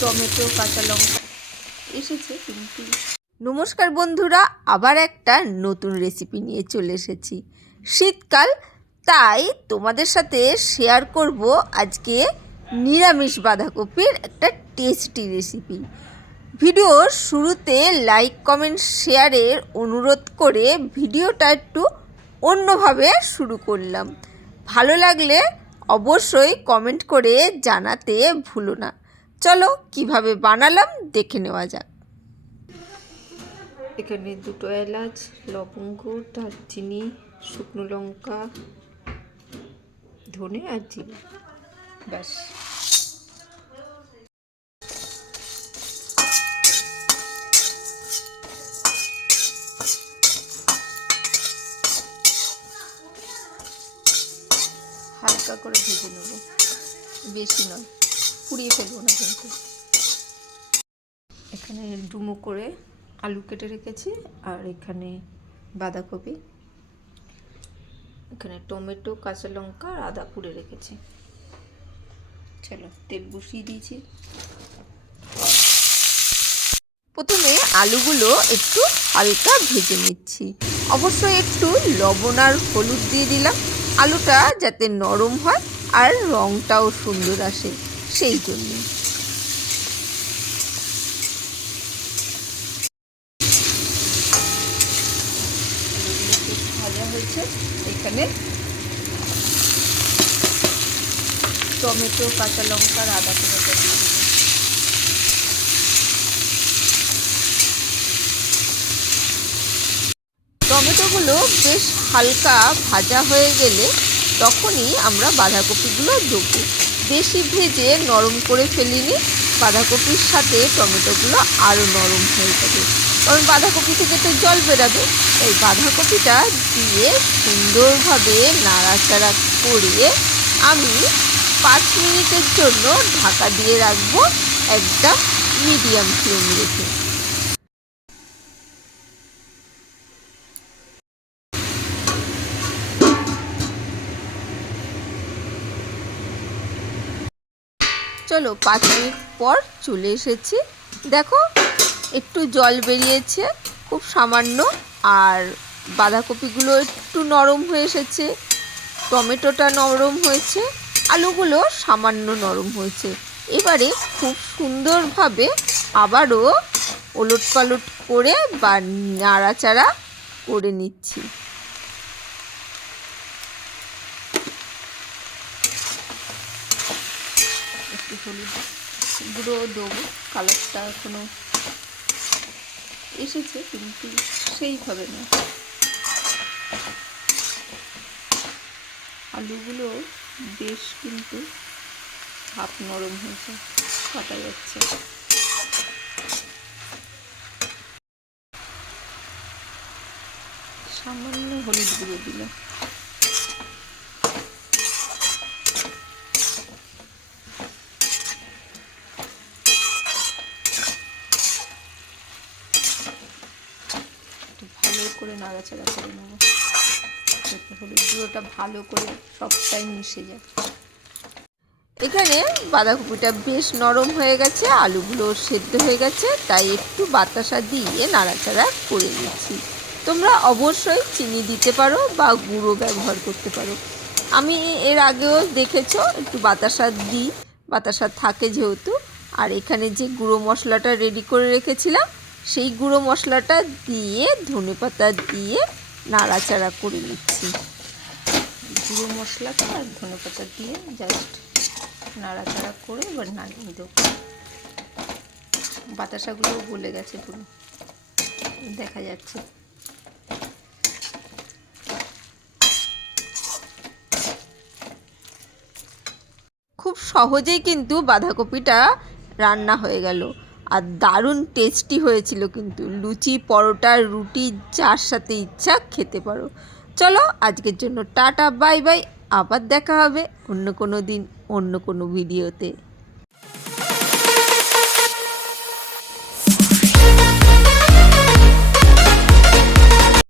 Tomato কাঁচা লঙ্কা এসেছে কিন্তু। নমস্কার বন্ধুরা, আবার একটা নতুন রেসিপি নিয়ে চলে এসেছি। শীতকাল, তাই তোমাদের সাথে শেয়ার করব আজকে নিরামিষ বাঁধাকপির একটা টেস্টি রেসিপি। ভিডিওর শুরুতে লাইক কমেন্ট শেয়ারের অনুরোধ করে ভিডিওটা একটু অন্যভাবে শুরু করলাম। ভালো লাগলে অবশ্যই কমেন্ট করে জানাতে ভুলো না। চলো কিভাবে বানালাম দেখে নেওয়া যাক। এখানে দুটো এলাচ, লবঙ্গ, দারচিনি, শুকনো লঙ্কা, ধনে আর জিরে, ব্যাস। হালকা করে ভেজে নেব, বেশি নয়, পুড়িয়ে ফেলবো না কিন্তু। এখানে ডুমো করে আলু কেটে রেখেছি, আর এখানে বাঁধাকপি, এখানে টমেটো, কাঁচা লঙ্কা আর আদা পুড়ে রেখেছি। চলো তেল বসিয়ে দিয়েছি। প্রথমে আলুগুলো একটু হালকা ভেজে নিচ্ছি, অবশ্যই একটু লবণ আর হলুদ দিয়ে দিলাম, আলুটা যাতে নরম হয় আর রঙটাও সুন্দর আসে সেই জন্য। ভাজা হয়েছে, এখানে টমেটো, কাঁচা লঙ্কা আর আদা কুচোটা দিয়ে দিলাম। টমেটোগুলো বেশ হালকা ভাজা হয়ে গেলে তখনই আমরা বাঁধাকপিগুলো দেবো। বেশি ভেজে নরম করে ফেলিনি, বাঁধাকপির সাথে টমেটোগুলো আরও নরম হয়ে যাবে, কারণ বাঁধাকপি থেকে তো জল বেরাবে। এই বাঁধাকপিটা দিয়ে সুন্দরভাবে নাড়াচাড়া করে আমি 5 মিনিটের জন্য ঢাকা দিয়ে রাখবো, একদম মিডিয়াম ফ্লেম রেখে। চলো 5 মিনিট পর চলে এসেছি, দেখো একটু জল বেরিয়েছে খুব সামান্য, আর বাঁধাকপিগুলো একটু নরম হয়ে এসেছে, টমেটোটা নরম হয়েছে, আলুগুলো সামান্য নরম হয়েছে। এবারে খুব সুন্দরভাবে আবারও ওলট পালট করে বা নাড়াচাড়া করে নিচ্ছি। একটু হলুদ গুঁড়ো দেবো, কালারটা এখনো এসেছে কিন্তু সেইভাবে না। আলুগুলো বেশ কিন্তু হাফ নরম হয়েছে, কাটা যাচ্ছে। সামান্য হলুদ গুঁড়ো দিলে। ভালো করে নাড়াচাড়া করে নেব, হলুদ গুঁড়োটা ভালো করে সবটাই মিশে যায়। এখানে বাঁধাকপিটা বেশ নরম হয়ে গেছে, আলুগুলো সেদ্ধ হয়ে গেছে, তাই একটু বাতাসা দিয়ে নাড়াচাড়া করে নিচ্ছি। তোমরা অবশ্যই চিনি দিতে পারো বা গুঁড়ো ব্যবহার করতে পারো। আমি এর আগেও দেখেছো একটু বাতাসা দিই, বাতাসা থাকে যেহেতু। আর এখানে যে গুঁড়ো মশলাটা রেডি করে রেখেছিলাম, সেই গুঁড়ো মশলাটা দিয়ে ধনেপাতা দিয়ে নাড়াচাড়া করে নিচ্ছি। গুঁড়ো মশলাটা আর ধনেপাতা দিয়ে জাস্ট নাড়াচাড়া করে এবার নাড়িয়ে দেবো। বাতাসাগুলো গলে গেছে পুরো, দেখা যাচ্ছে। খুব সহজেই কিন্তু বাঁধাকপিটা রান্না হয়ে গেল, আর দারুণ টেস্টি হয়েছিল কিন্তু। লুচি, পরোটা, রুটি যার সাথে ইচ্ছা খেতে পারো। চলো আজকের জন্য টাটা, বাই বাই। আবার দেখা হবে অন্য কোনো দিন, অন্য কোনো ভিডিওতে।